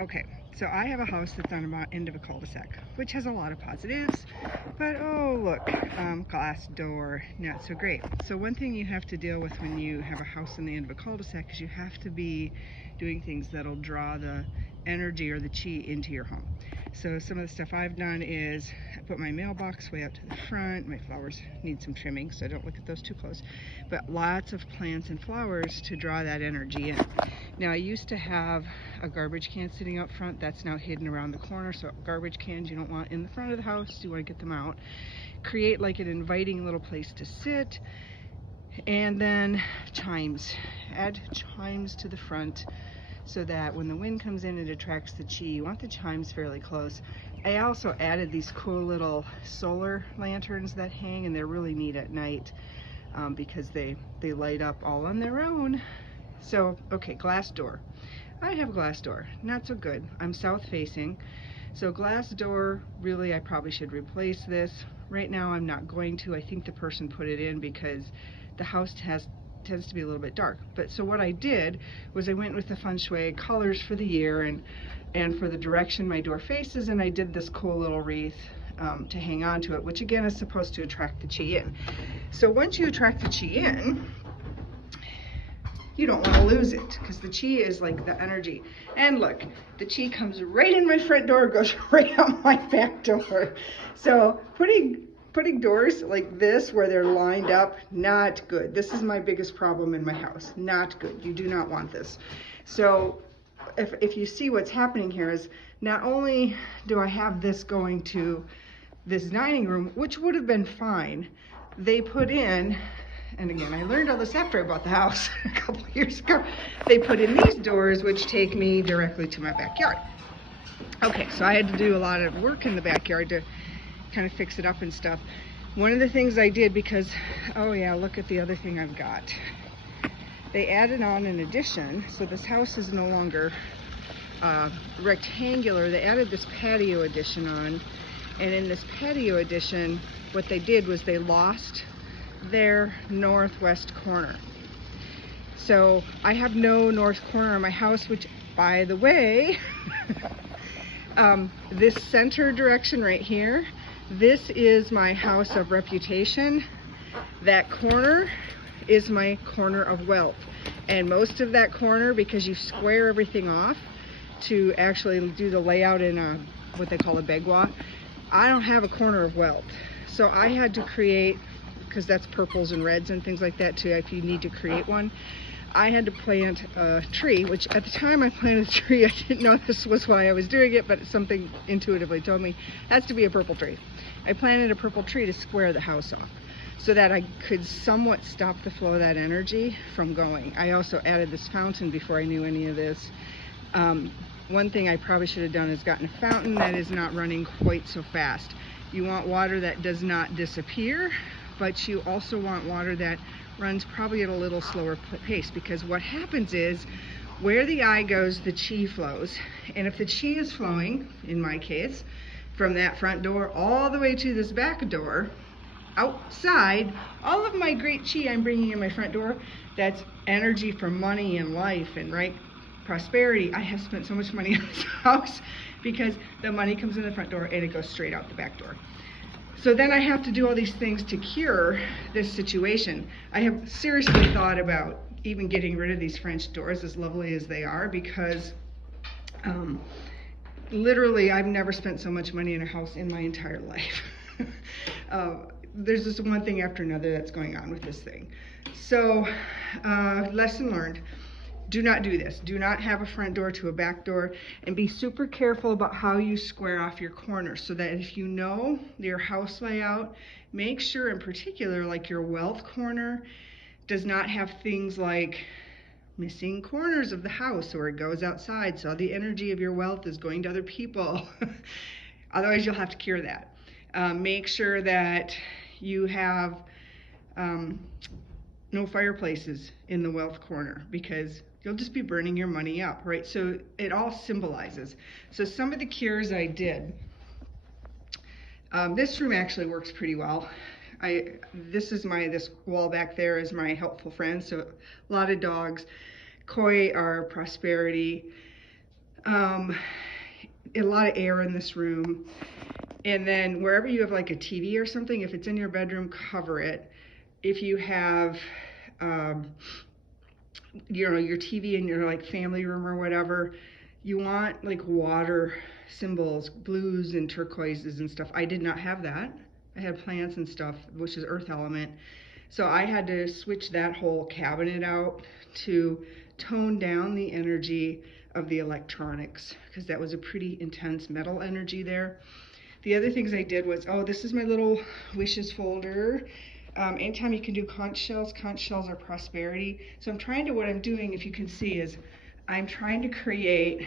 Okay, so I have a house that's on the end of a cul-de-sac, which has a lot of positives, but oh look, glass door, not so great. So one thing you have to deal with when you have a house on the end of a cul-de-sac is you have to be doing things that'll draw the energy or the chi into your home. So some of the stuff I've done is I put my mailbox way out to the front. My flowers need some trimming, so don't look at those too close. But lots of plants and flowers to draw that energy in. Now I used to have a garbage can sitting out front. That's now hidden around the corner. So garbage cans you don't want in the front of the house. You want to get them out. Create like an inviting little place to sit. And then chimes. Add chimes to the front so that when the wind comes in, it attracts the chi. You want the chimes fairly close. I also added these cool little solar lanterns that hang, and they're really neat at night because they light up all on their own. So, okay, glass door. I have a glass door, not so good. I'm south facing. So glass door, really I probably should replace this. Right now I'm not going to. I think the person put it in because the house tends to be a little bit dark. But so what I did was I went with the Feng Shui colors for the year and for the direction my door faces, and I did this cool little wreath to hang on to it, which again is supposed to attract the chi in. So once you attract the chi in, you don't want to lose it because the chi is like the energy. And look, the chi comes right in my front door, goes right out my back door. So putting doors like this where they're lined up, not good. This is my biggest problem in my house. Not good. You do not want this. So if you see what's happening here is not only do I have this going to this dining room, which would have been fine, they put in, and again, I learned all this after I bought the house a couple of years ago. They put in these doors, which take me directly to my backyard. Okay, so I had to do a lot of work in the backyard to kind of fix it up and stuff. One of the things I did because, oh yeah, look at the other thing I've got. They added on an addition, so this house is no longer rectangular. They added this patio addition on, and in this patio addition, what they did was they lost their northwest corner. So I have no north corner in my house, which, by the way, this center direction right here, this is my house of reputation. That corner is my corner of wealth. And most of that corner, because you square everything off to actually do the layout in a, what they call a begwa, I don't have a corner of wealth. So I had to create, because that's purples and reds and things like that too, if you need to create one. I had to plant a tree, which at the time I planted a tree, I didn't know this was why I was doing it, but something intuitively told me it has to be a purple tree. I planted a purple tree to square the house off so that I could somewhat stop the flow of that energy from going. I also added this fountain before I knew any of this. One thing I probably should have done is gotten a fountain that is not running quite so fast. You want water that does not disappear, but you also want water that runs probably at a little slower pace, because what happens is where the eye goes, the chi flows. And if the chi is flowing, in my case, from that front door all the way to this back door, outside, all of my great chi I'm bringing in my front door, that's energy for money and life and right prosperity. I have spent so much money on this house because the money comes in the front door and it goes straight out the back door. So then I have to do all these things to cure this situation. I have seriously thought about even getting rid of these French doors, as lovely as they are, because literally I've never spent so much money in a house in my entire life. There's just one thing after another that's going on with this thing. So lesson learned. Do not do this. Do not have a front door to a back door, and be super careful about how you square off your corners, so that if you know your house layout, make sure in particular like your wealth corner does not have things like missing corners of the house, or it goes outside, so the energy of your wealth is going to other people. Otherwise you'll have to cure that. Make sure that you have no fireplaces in the wealth corner, because you'll just be burning your money up, right? So it all symbolizes. So some of the cures I did, this room actually works pretty well. This wall back there is my helpful friend, so a lot of dogs. Koi are prosperity. A lot of air in this room. And then wherever you have like a TV or something, if it's in your bedroom, cover it. If you have, you know, your TV in your like family room or whatever, you want like water symbols, blues and turquoises and stuff. I did not have that. I had plants and stuff, which is earth element. So I had to switch that whole cabinet out to tone down the energy of the electronics, because that was a pretty intense metal energy there. The other things I did was, oh, this is my little wishes folder. Anytime you can do conch shells are prosperity. So I'm trying to, what I'm doing, if you can see, is I'm trying to create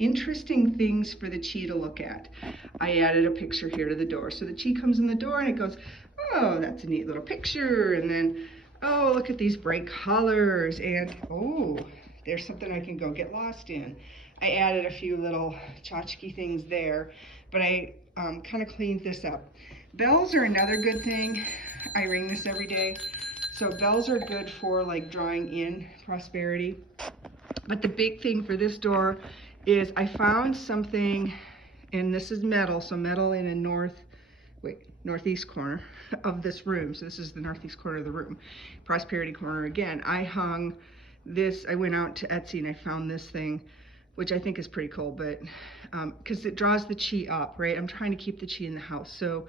interesting things for the chi to look at. I added a picture here to the door. So the chi comes in the door and it goes, oh, that's a neat little picture. And then, oh, look at these bright colors. And, oh, there's something I can go get lost in. I added a few little tchotchke things there, but I kind of cleaned this up. Bells are another good thing. I ring this every day. So bells are good for like drawing in prosperity. But the big thing for this door is I found something, and this is metal, so metal in a northeast corner of this room. So this is the northeast corner of the room, prosperity corner again. I hung this, I went out to Etsy and I found this thing, which I think is pretty cool, but because it draws the chi up, right? I'm trying to keep the chi in the house. So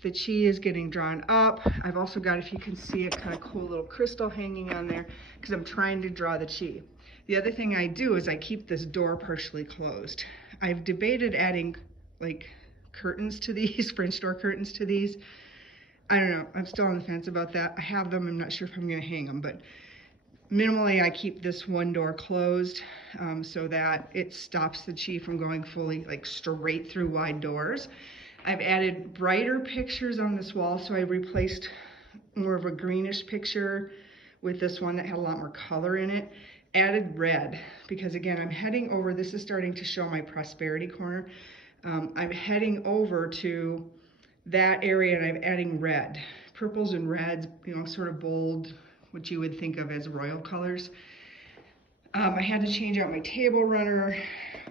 the chi is getting drawn up. I've also got, if you can see, a kind of cool little crystal hanging on there because I'm trying to draw the chi. The other thing I do is I keep this door partially closed. I've debated adding like curtains to these, French door curtains to these. I don't know, I'm still on the fence about that. I have them, I'm not sure if I'm gonna hang them, but minimally I keep this one door closed so that it stops the chi from going fully like straight through wide doors. I've added brighter pictures on this wall, so I replaced more of a greenish picture with this one that had a lot more color in it. Added red, because again, I'm heading over, this is starting to show my prosperity corner. I'm heading over to that area and I'm adding red. Purples and reds, you know, sort of bold, what you would think of as royal colors. I had to change out my table runner.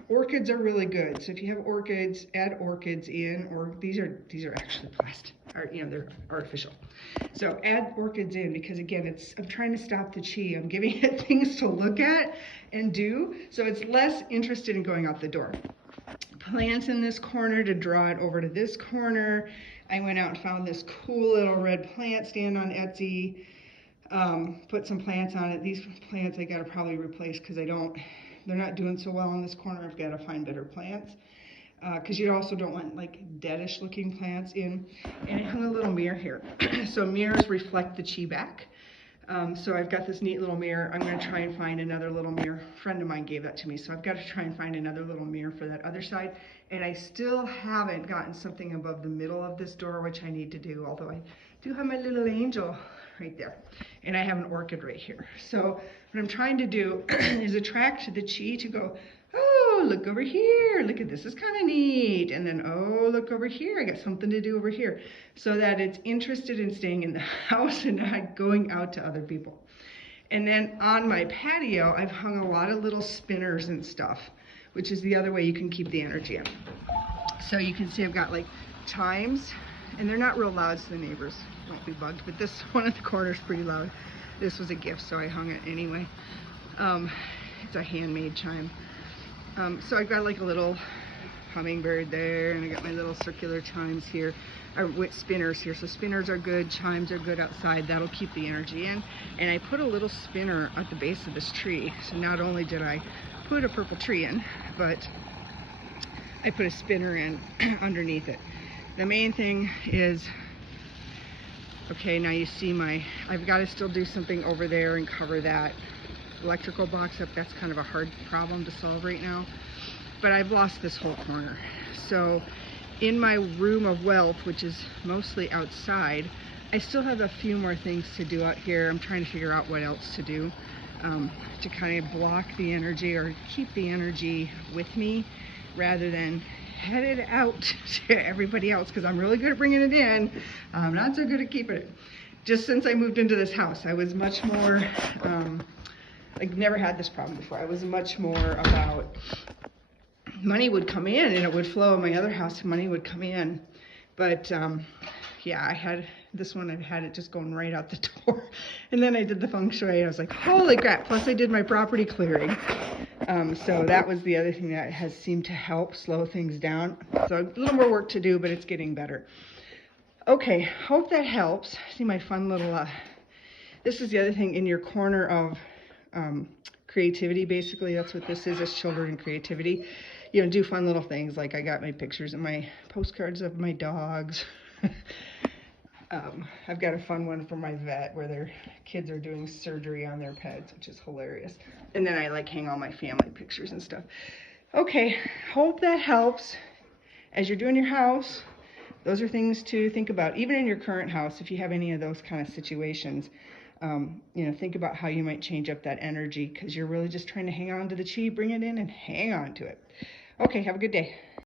Orchids are really good. So if you have orchids, add orchids in, or these are actually plastic, or you know, they're artificial. So add orchids in, because again, I'm trying to stop the chi. I'm giving it things to look at and do, so it's less interested in going out the door. Plants in this corner to draw it over to this corner. I went out and found this cool little red plant stand on Etsy. Put some plants on it. These plants I gotta probably replace because they're not doing so well in this corner. I've got to find better plants because you also don't want like deadish looking plants in. And I hung a little mirror here. So mirrors reflect the chi back. So I've got this neat little mirror. I'm going to try and find another little mirror. A friend of mine gave that to me, so I've got to try and find another little mirror for that other side. And I still haven't gotten something above the middle of this door, which I need to do, although I do have my little angel right there. And I have an orchid right here. So what I'm trying to do is attract the chi to go, oh, look over here. Look at this, is kind of neat. And then, oh, look over here. I got something to do over here. So that it's interested in staying in the house and not going out to other people. And then on my patio, I've hung a lot of little spinners and stuff, which is the other way you can keep the energy in. So you can see I've got like chimes, and they're not real loud, so the neighbors won't be bugged, but this one in the corner is pretty loud. This was a gift, so I hung it anyway. It's a handmade chime. So I've got like a little hummingbird there, and I got my little circular chimes here, or spinners here. So spinners are good, chimes are good outside. That'll keep the energy in. And I put a little spinner at the base of this tree. So not only did I put a purple tree in, but I put a spinner in underneath it. The main thing is, okay, now you see I've got to still do something over there and cover that electrical box up. That's kind of a hard problem to solve right now. But I've lost this whole corner. So in my room of wealth, which is mostly outside, I still have a few more things to do out here. I'm trying to figure out what else to do to kind of block the energy or keep the energy with me rather than head it out to everybody else, because I'm really good at bringing it in. I'm not so good at keeping it. Just since I moved into this house, I was much more like never had this problem before. I was much more about money would come in and it would flow. In my other house, money would come in. But yeah, I had this one, I had it just going right out the door. And then I did the feng shui and I was like, holy crap. Plus I did my property clearing. So that was the other thing that has seemed to help slow things down. So a little more work to do, but it's getting better. Okay, hope that helps. See my fun little, this is the other thing in your corner of creativity, basically. That's what this is children and creativity. You know, do fun little things, like I got my pictures and my postcards of my dogs. I've got a fun one from my vet where their kids are doing surgery on their pets, which is hilarious. And then I like hang all my family pictures and stuff. Okay, hope that helps. As you're doing your house, those are things to think about. Even in your current house, if you have any of those kind of situations, you know, think about how you might change up that energy, because you're really just trying to hang on to the chi, bring it in and hang on to it. Okay, have a good day.